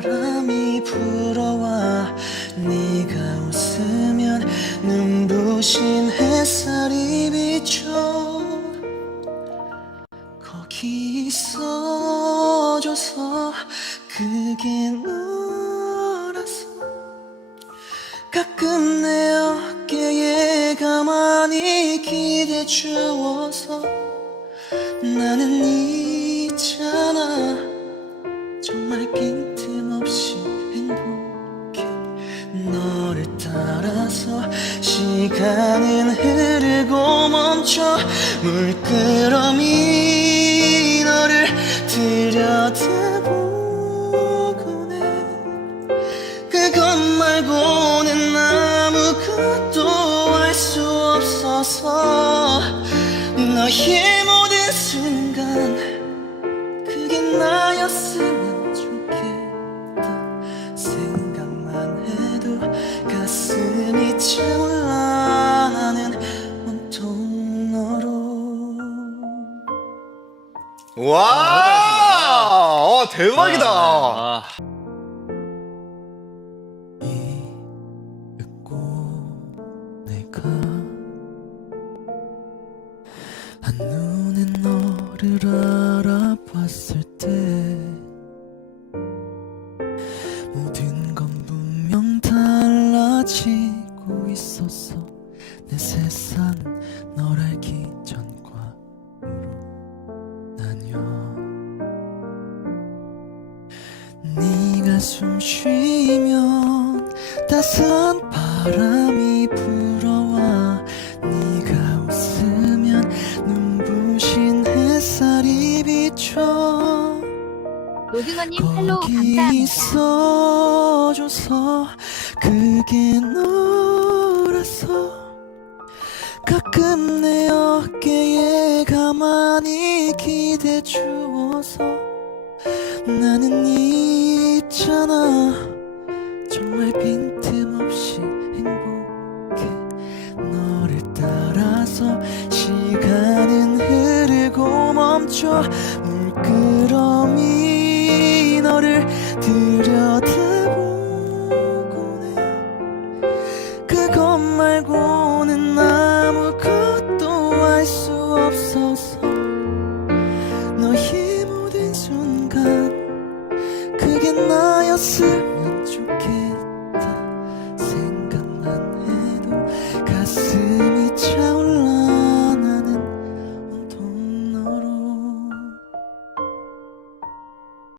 바람이 불어와 네가 웃으면 눈부신 햇살이 비춰 거기 있어줘서 그게 너라서 가끔 내 어깨에 가만히 기대 주어서 나는 있 너를 따라서 시간은 흐르고 멈춰 물끄러미 너를 들여다보곤 해 그것 말고는 아무것도 알수 없어서 너의 모든 순간 그게 나였으 와, 어, 대박이다. 아, 잊고 내가 한눈에 너를 알아봤을 때 모든 건 분명 달라지고 있었어 내 세상은 숨 쉬면 따스한 바람이 불어와 네가 웃으면 눈부신 햇살이 비춰 노승원님 팔로우 거기 감사합니다. 있어줘서 그게 너라서 가끔 내 어깨에 가만히 기대 주어서 나는 있잖아. 정말 빈틈없이 행복해. 너를 따라서 시간은 흐르고 멈춰 물끄러미 너를 들여다보곤 해 그것 말고는 아무것도 알 수 없어서 Straße